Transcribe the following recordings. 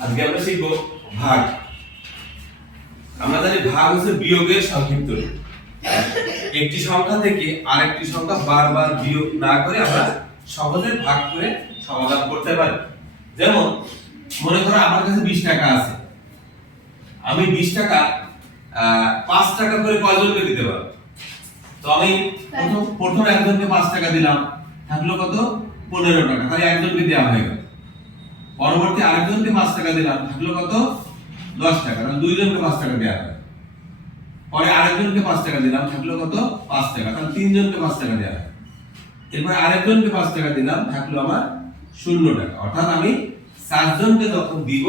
আজকে আমরা শিখব ভাগ। আমরা জানি ভাগ হচ্ছে বিয়োগের সংক্ষিপ্ত রূপ। একটি সংখ্যা থেকে আরেকটি সংখ্যা বারবার বিয়োগ না করে আমরা সহজে ভাগ করে সমাধান করতে পারি। যেমন, মনে করো আমার কাছে বিশ টাকা আছে। আমি বিশ টাকা পাঁচ টাকা করে কয়জনকে দিতে পারব? তো আমি প্রথম প্রথম একজনকে পাঁচ টাকা দিলাম। থাকল কত? পনেরো টাকা। তাহলে একজনকে দেওয়া হয়ে গেল। পরবর্তী আরেকজনকে পাঁচ টাকা দিলাম থাকল কত? দশ টাকা তাহলে দুইজনকে পাঁচ টাকা দেওয়া হয় পরে আরেকজনকে পাঁচ টাকা দিলাম থাকল কত? পাঁচ টাকা কারণ তিনজনকে পাঁচ টাকা দেওয়া হয় এরপরে আরেকজনকে পাঁচ টাকা দিলাম থাকল আমার শূন্য টাকা। অর্থাৎ আমি চারজনকে যখন দিব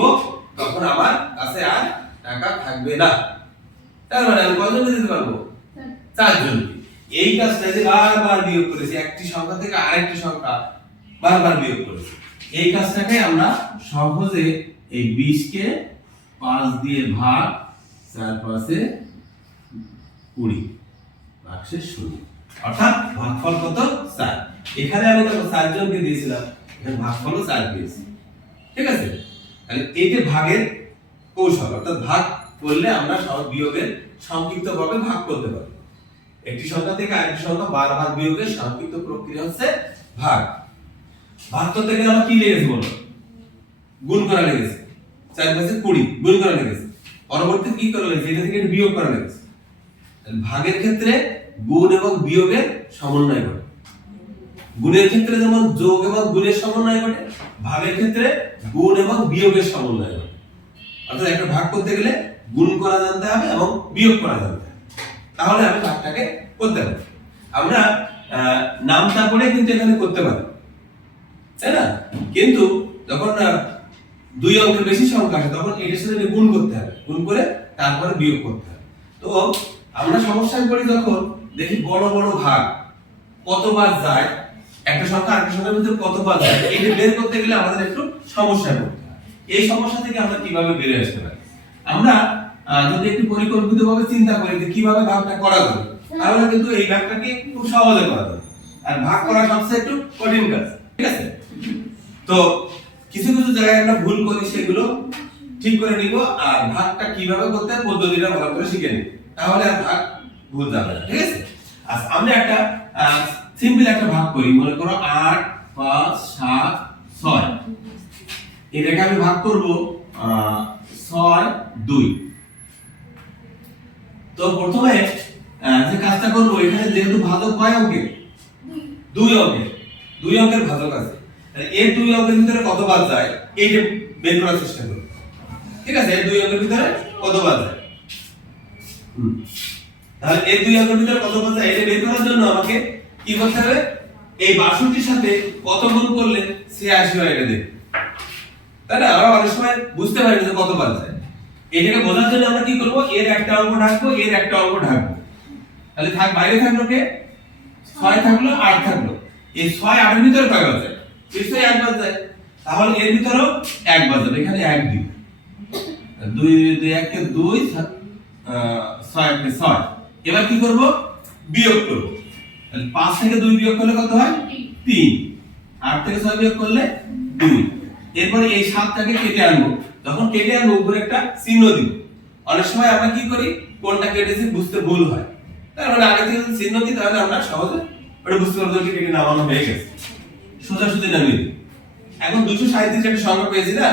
তখন আমার কাছে আর টাকা থাকবে না। তার মানে আমি কয়জনকে দিতে পারব? চারজনকে। এই কাজটা যে বারবার বিয়োগ করেছি। একটি সংখ্যা থেকে আরেকটি সংখ্যা বারবার বিয়োগ করেছি। এই কাজটাকে আমরা সহজে এই বিশ কে পাঁচ দিয়ে ভাগ চার পাশে কুড়ি বাক্সে শূন্য অর্থাৎ ভাগফল কত? চার। এখানে আমি দেখো চারজনকে দিয়েছিলাম, এখানে ভাগফলও চার পেয়েছি ঠিক আছে? তাহলে এই যে ভাগের কৌশল, অর্থাৎ ভাগ করলে আমরা সব বিয়োগের সংক্ষিপ্ত ভাবে ভাগ করতে পারি। একটি সংখ্যা থেকে আরেকটি সংখ্যা বারবার বিয়োগের সংক্ষিপ্ত প্রক্রিয়া হচ্ছে ভাগ। ভাগ গেলে আমার কি লেগেছে বলো? গুণ করা লেগেছে। চার পাশে কুড়ি, গুণ করা লেগেছে। পরবর্তী কি করা লেগেছে? এটা থেকে বিয়োগ করা লেগেছে। ভাগের ক্ষেত্রে গুণ এবং বিয়োগের সমন্বয় ঘটে। গুণের ক্ষেত্রে যেমন যোগ এবং গুণের সমন্বয় ঘটে, ভাগের ক্ষেত্রে গুণ এবং বিয়োগের সমন্বয় ঘটে। অর্থাৎ একটা ভাগ করতে গেলে গুণ করা জানতে হবে এবং বিয়োগ করা জানতে হবে। তাহলে আমি ভাগটাকে করতে পারি। আমরা নামতা করে কিন্তু এখানে করতে পারি। তাই না? কিন্তু যখন দুই অঙ্কের বেশি সংখ্যা আসে, তখন সাথে গুণ করতে হবে। গুণ করে তারপরে বিয়োগ করতে হবে। তো আমরা সমস্যায় পড়ি যখন, দেখি বড় বড় ভাগ কতবার যায়, একটা সংখ্যা আরেকটা সংখ্যার কতবার যায়, এটা বের করতে গেলে আমাদের একটু পড়তে হয়। এই সমস্যা থেকে আমরা কীভাবে বেরিয়ে আসতে পারি? আমরা যদি একটু পরিকল্পিতভাবে চিন্তা করি যে কীভাবে ভাগটা করা যাবে তাহলে কিন্তু এই ভাগটাকে খুব সহজে করা যাবে আর ভাগ করা সবচেয়ে একটু কঠিন কাজ, ঠিক আছে? তো কিছু কিছু জায়গায় আমরা ভুল করি সেগুলো ঠিক করে নিব আর ভাগটা কীভাবে করতে পদ্ধতিটা ভালো করে শিখে নিব। তাহলে আর ভাগ ভুল যাবে না ঠিক আছে? আচ্ছা আমরা একটা সিম্পল একটা ভাগ করি। মনে করো আট পাঁচ সাত ছয়। এটাকে আমি ভাগ করব আহ, ছয় দুই। তো প্রথমে যে কাজটা করব এখানে যেহেতু ভাজক কয় অঙ্কের? দুই অঙ্কের। দুই অঙ্কের ভাজক আছে। এর দুই অঙ্কের ভিতরে কতবার যায়? এইটা বের করার চেষ্টা করব ঠিক আছে? এর দুই অঙ্কের ভিতরে কতবার যায়। তাহলে এর দুই অঙ্কের ভিতরে কতবার যায়? এটা বের করার জন্য আমাকে কি করতে হবে? এই বাষট্টির সাথে কত গুণ করলে ছিয়াশি হয় এটা দেখবে তাই না? আমরা অনেক সময় বুঝতে পারি না যে কতবার যায়। এটাকে বোঝার জন্য আমরা কি করব? এর একটা অঙ্ক ঢাকবো, এর একটা অঙ্ক ঢাকবো। তাহলে থাক, বাইরে থাকল কে? ছয় থাকল, আট থাকল। এই ছয় আটের ভিতরে কয়বার যায়? নিশ্চয়ই একবার যায়। তাহলে এর ভিতরেও একবার যাবে এখানে এক দিন। দুই দুই, একে দুই ছয়, একে ছয়। এবার কি করব? বিয়োগ করব। তাহলে পাঁচ থেকে দুই বিয়োগ করলে কত হয়? তিন। আট থেকে ছয় বিয়োগ করলে দুই। এরপরে এই সাতটাকে কেটে আনব। যখন কেটে আনব উপরে একটা চিহ্ন দিব। অনেক সময় আমরা কি করি? কোনটা কেটেছি বুঝতে ভুল হয়। তার মানে আগে থেকে চিহ্ন দিই, তাহলে আমরা সহজে ওটা বুঝতে পারব কেটে নামানো হয়ে গেছে। সোজাসুজি নামিয়ে দিই এখন দুশো সাঁত্রিশ একটা সংখ্যা পেয়েছি না?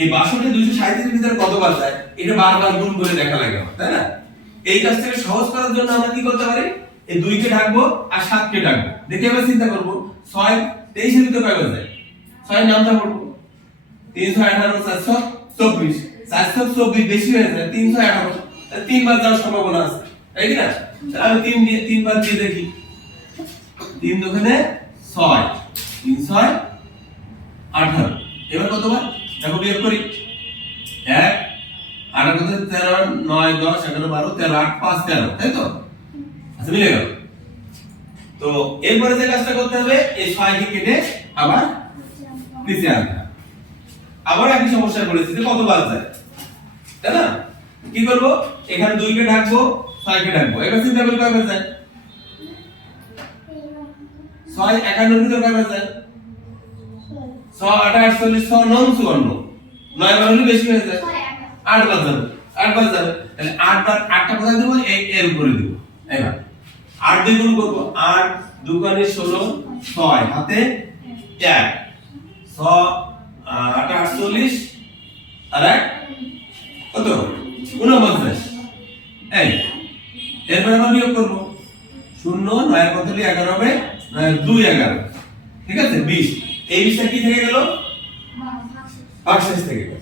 এই বাষট্টি দুইশো সাঁত্রিশ ভিতরে কতবার যায়? এটা বারবার গুণ করে দেখা লাগে আমার, তাই না? এই কাজটাকে সহজ করার জন্য আমরা কি করতে পারি? এই দুইকে ডাকবো আর সাতকে ডাকবো দেখে এবার চিন্তা করব ছয় তেইশের ভিতরে কয়বার যায়? ছয় নামটা পড়ব তিনশো আঠারো চারশো চব্বিশ। চারশো চব্বিশ বেশি হয়ে যায় তিনশো আঠারো। তিনবার যাওয়ার সম্ভাবনা আছে তাই কি না? তাহলে আমি তিন দিয়ে তিনবার দিয়ে দেখি। তিন দোকানে ছয়, তিন, ছয়, আঠারো। এবার কতবার দেখো বিয়োগ করি। এক, আট কত তেরো, নয়, দশ, এগারো, বারো, তেরো, আট, পাঁচ, তেরো, তাই তো? আচ্ছা মিলে গেল। তো এরপরে যে কাজটা করতে হবে, এই ছয়কে কেটে আবার নিচে আনতে আবার একই সমস্যায় পড়েছি যে কতবার যায়। তাই না? কি করব? এখানে দুইকে ঢাকবো, ছয়কে ঢাকবো। এবার চিন্তা করি কয়বার যায়? ছয় একান্নর ভিতর কয়বার যায় ছ আট আটচল্লিশ ছ নং চুয়ান্ন। নয় বার হলে বেশি হয়ে যায়। আট বার যাবে আট বার যাবে তাহলে আট বার আটটা কোথায় দেবো? এই এর উপরে দেবো। এবার। আট দিয়ে গুণ করব। আট দুকানে ষোলো ছয় হাতে এক। ছ আট আটচল্লিশ আর এক? কত? উনপঞ্চাশ। এই। এরপরে আমরা বিয়োগ করব। শূন্য নয়ের কতটি এগারো হবে। দুই এগারো। ঠিক আছে? বিশ। এই বিশটা কি থেকে গেল? ভাগশেষ থেকে গেল।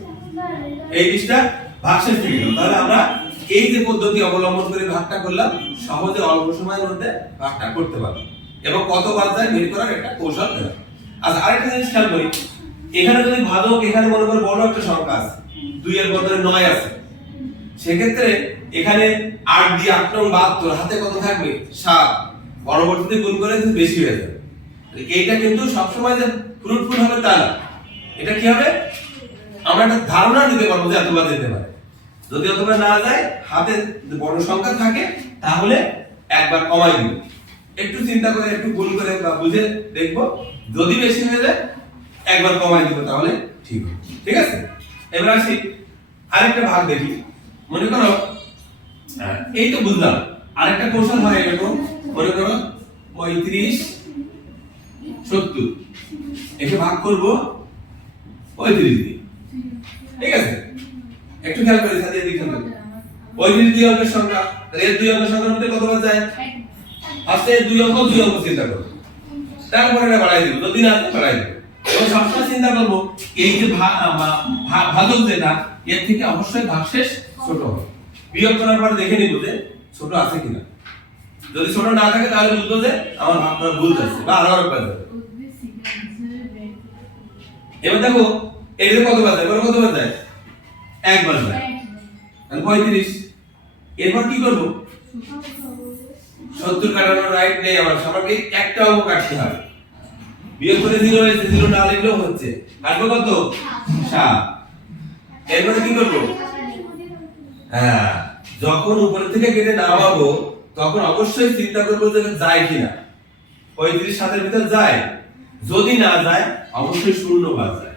এই বিশটা ভাগশেষ থেকে গেল। তাহলে আমরা এই যে পদ্ধতি অবলম্বন করে ভাগটা করলাম, সহজে অল্প সময়ের মধ্যে ভাগটা করতে পারব। এবং কত বাদ যায় বের করার একটা কৌশল দেওয়া। আচ্ছা আরেকটা জিনিস খেয়াল করি। এখানে যদি ভাজক এখানে মনে করো বড় একটা সংখ্যা আছে। দুই এর বদলে নয় আছে। সেক্ষেত্রে এখানে আট দিয়ে আট নং বাহাত্তর, হাতে কত থাকবে? সাত। পরবর্তীতে গুণ করে কিন্তু বেশি হয়ে যাবে। এইটা কিন্তু সবসময় যে ফ্রুটফুল হবে তা না। এটা কি হবে? আমরা একটা ধারণা দিতে পারব যে এতবার দিতে পারে। যদি অতবার না যায়, হাতে বড় সংখ্যা থাকে, তাহলে একবার কমাই দিব। একটু চিন্তা করে, একটু গুণ করে বা বুঝে দেখব। যদি বেশি হয়ে যায়, একবার কমাই দিব, তাহলে ঠিক ঠিক আছে? এবার আসি, আরেকটা ভাগ দেখি। মনে করো এই তো বুঝলাম। আরেকটা কৌশল হয় এরকম। মনে করো, পঁয়ত্রিশ, সত্তর। একে ভাগ করব পঁয়ত্রিশ দিয়ে। ঠিক আছে? একটু খেয়াল করে সাথে এদিক পঁয়ত্রিশ দুই অঙ্কের সংখ্যা, তাহলে দুই অঙ্কের সংখ্যার মধ্যে কতবার যায়? ফার্স্টে দুই অঙ্ক দুই অঙ্ক চিন্তা করব তারপরে এটা বাড়াই দিব যদি না বাড়াই দিব। এবং সবসময় চিন্তা করব, এই যে ভাজক যেটা এর থেকে অবশ্যই ভাগশেষ ছোট হবে। বিয়োগ করার পরে দেখে নিব যে ছোট আছে কিনা। যদি ছোট না থাকে তাহলে বুঝব যে আমার করা ভুল যাচ্ছে বা আরও আরেকবার যাবে এবার দেখো এগুলো কতবার যায় এবার যায় একবার যায় তাহলে পঁয়ত্রিশ। এরপর কি করব? সত্তর কাটানোর রাইট নেই আমার। আমাকে একটা কাটতে হবে। বিয়োগ করে জিরো হয়েছে জিরো না লিখলেও হচ্ছে। কাটবো কত? সাত। এরপরে কি করব? হ্যাঁ যখন উপরে থেকে কেটে নামাবো তখন অবশ্যই চিন্তা করব যে যায় কিনা। পঁয়ত্রিশ সাতের ভিতর যায়। যদি না যায়, অবশ্যই শূন্য বাদ যায়।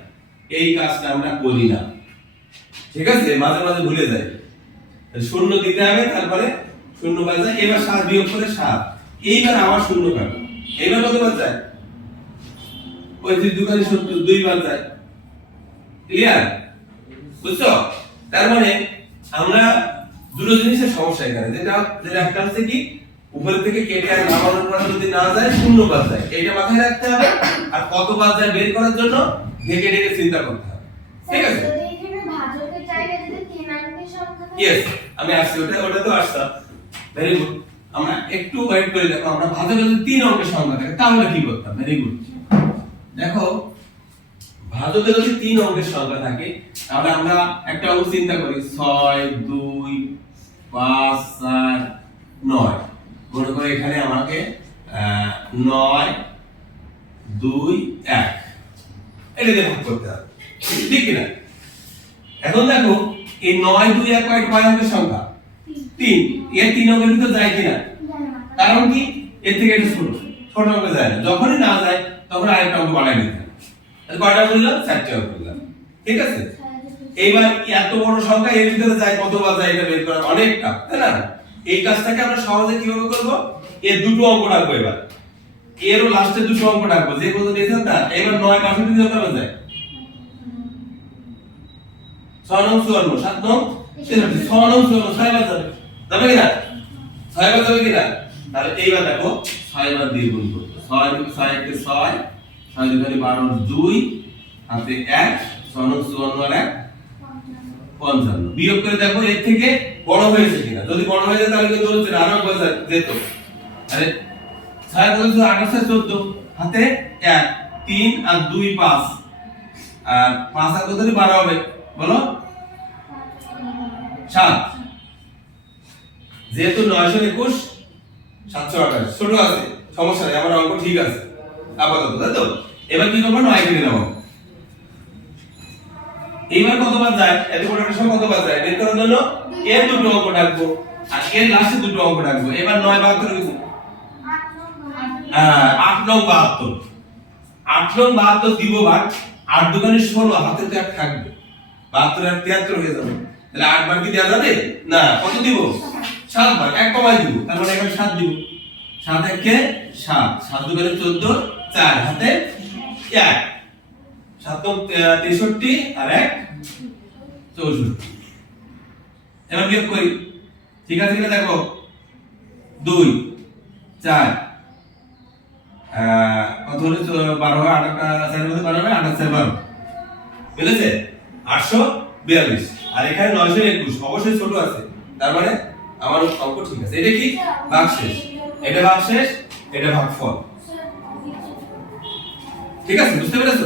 এই কাজটা আমরা করি না। ঠিক আছে? মাঝে মাঝে ভুলে যাই। শূন্য দিতে হবে, তারপরে শূন্য বাদ যায়। এবার সাত, বিয়োগ করে সাত। এইবার আবার শূন্য কাটো এইবার কত বাদ যায়? পঁয়ত্রিশ দুখানি সত্তর, দুই বাদ যায়। ক্লিয়ার বুঝছ? তার মানে আমরা দুটো জিনিসের সমস্যা এখানে। যেটা যেটা একটা হচ্ছে কি উপরে থেকে কেটে আর নামানোর পরে যদি না যায় শূন্য বাদ যায়। এইটা মাথায় রাখতে হবে। আর কত বাদ যায় বের করার জন্য ঢেকে ঢেকে চিন্তা করতে হবে। ঠিক আছে? ইয়েস আমি আসছি। ওটা ওটা তো আসতাম ভেরি গুড আমরা একটু ওয়েট করে দেখো আমরা ভাজে যদি তিন অঙ্কের সংখ্যা থাকে তাহলে কি করতাম? ভেরি গুড দেখো ভাজকে যদি তিন অঙ্কের সংখ্যা থাকে তাহলে আমরা একটা অঙ্ক চিন্তা করি। ছয় দুই পাঁচ চার নয়। মনে করে এখানে আমাকে নয়, দুই, এক। এটা ভাগ করতে হবে। ঠিক কিনা? এখন দেখো, এই নয়, দুই, এক কয়টা কয় অঙ্কের সংখ্যা। তিন। এর তিন অঙ্কের ভিতর যায় কিনা? কারণ কি? এর থেকে এটা ছোট। ছোট অঙ্ক যায় না। যখনই না যায়, তখন আরেকটা অঙ্ক বাড়াই নিতে হবে। কয়টা বললাম? চারটে অঙ্ক বললাম। ঠিক আছে? এইবার এত বড় সংখ্যা? এর ভিতরে যায় কতবার যায় এটা বের করা অনেকটা, তাই না? এই কাজটাকে আমরা সহজে কীভাবে করব? এর দুটো অঙ্ক রাখব এবার। এরও লাস্টে দুটো অঙ্ক রাখব। যে কত দিয়েছেন তার এবার নয় বাষট্টি দিয়ে যায়? ছয় নং চুয়ান্ন, সাত নং তেষট্টি। ছয় নং চুয়ান্ন, ছয় বার যাবে। যাবে কিনা? ছয় বার যাবে কিনা? তাহলে এইবার দেখো, ছয় বার দিয়ে গুণ করব। ছয় ছয় একে ছয় ছয় দুই বারো দুই হাতে এক, ছয় নং চুয়ান্ন আর এক। পঞ্চান্ন। বিয়োগ করে দেখো এর থেকে বড় হয়েছে কিনা। যদি বড় হয়ে যায় তাহলে কিন্তু হচ্ছে না, আরও একবার যা- যেত। আরে ছয় বলছো আঠাশে চোদ্দ। হাতে এক তিন আর দুই পাঁচ। আর পাঁচ আর কত বারো হবে? বলো। সাত। যেহেতু নয়শো একুশ সাতশো আঠাশ। ছোট আছে সমস্যা নেই আমার অঙ্ক ঠিক আছে। আপাতত তাই তো? এবার কি করব? নয় কিনে নেব। এইবার কতবার যায়? এত বড় একটা সংখ্যা কতবার যায়? বের করার জন্য এর দুটো অঙ্ক ডাকবো আর এর লাস্টে দুটো অঙ্ক ডাকবো। এবার নয় বাহাত্তর হয়েছে। আহ, আট নং বাহাত্তর। আট নং বাহাত্তর দিব ভাগ আট দোকানে ষোলো হাতে তো এক থাকবে। বাহাত্তর আর তিয়াত্তর হয়ে যাবে। তাহলে আট বার কি দেওয়া যাবে? না কত দিব? সাত বার। এক কমাই দিব। তার মানে এখানে সাত দিব। সাত একে সাত। সাত দুবারে চোদ্দ চার। হাতে এক। সাত তেষট্টি আর এক চৌষট্টি। এবার বিয়োগ করি। ঠিক আছে কিনা দেখো? দুই, চার। কত হলো বারো আট চারের মধ্যে বারো হবে? আঠাশ চার, বারো। বুঝেছে? আটশো বিয়াল্লিশ। আর এখানে নয়শো একুশ। অবশ্যই ছোট আছে। তার মানে আমার অঙ্ক ঠিক আছে। এটা কি? ভাগ শেষ। এটা ভাগ শেষ, এটা ভাগ ফল। ঠিক আছে? বুঝতে পেরেছ?